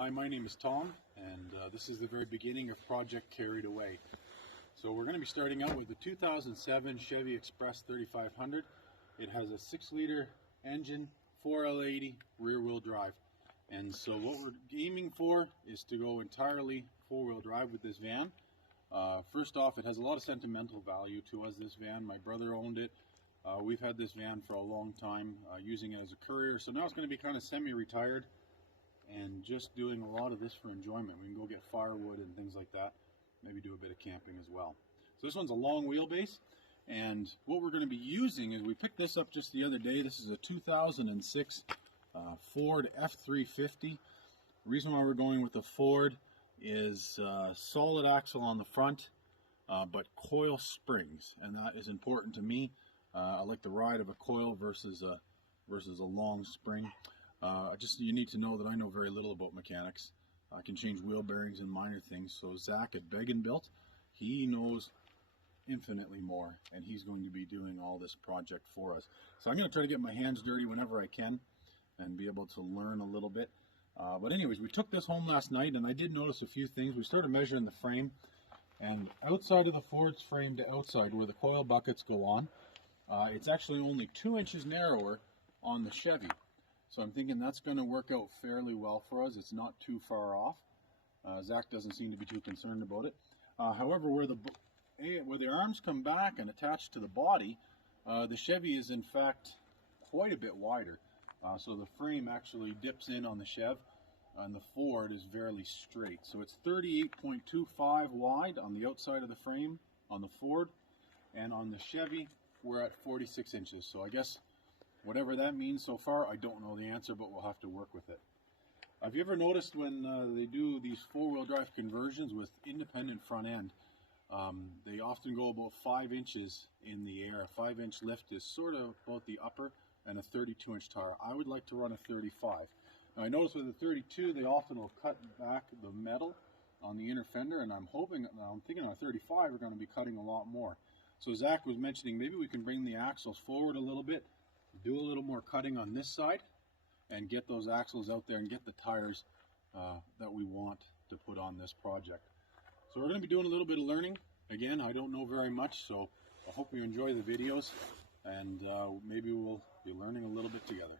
Hi, my name is Tom, and this is the very beginning of Project Carried Away. So we're going to be starting out with the 2007 Chevy Express 3500. It has a 6-liter engine, 4L80, rear-wheel drive. And so what we're aiming for is to go entirely 4-wheel drive with this van. First off, it has a lot of sentimental value to us, this van. My brother owned it. We've had this van for a long time, using it as a courier. So now it's going to be kind of semi-retired and just doing a lot of this for enjoyment. We can go get firewood and things like that. Maybe do a bit of camping as well. So this one's a long wheelbase, and what we're going to be using is, we picked this up just the other day. This is a 2006 Ford F350. The reason why we're going with the Ford is solid axle on the front, but coil springs, and that is important to me. I like the ride of a coil versus a long spring. You need to know that I know very little about mechanics. I can change wheel bearings and minor things. So Zach at Beg and Built, he knows infinitely more, and he's going to be doing all this project for us. So I'm going to try to get my hands dirty whenever I can and be able to learn a little bit. But anyways, we took this home last night, and I did notice a few things. We started measuring the frame, and outside of the Ford's frame to outside where the coil buckets go on, it's actually only 2 inches narrower on the Chevy. So I'm thinking that's going to work out fairly well for us. It's not too far off. Zach doesn't seem to be too concerned about it. However, where the arms come back and attach to the body, the Chevy is in fact quite a bit wider. So the frame actually dips in on the Chev, and the Ford is fairly straight. So it's 38.25 wide on the outside of the frame on the Ford, and on the Chevy we're at 46 inches. So I guess whatever that means so far, I don't know the answer, but we'll have to work with it. Have you ever noticed when they do these 4-wheel drive conversions with independent front end, they often go about 5 inches in the air. A 5-inch lift is sort of about the upper, and a 32-inch tire. I would like to run a 35. Now I notice with a 32, they often will cut back the metal on the inner fender, and I'm thinking on a 35 we're going to be cutting a lot more. So Zach was mentioning maybe we can bring the axles forward a little bit, do a little more cutting on this side, and get those axles out there and get the tires that we want to put on this project. So we're going to be doing a little bit of learning. Again, I don't know very much, so I hope you enjoy the videos, and maybe we'll be learning a little bit together.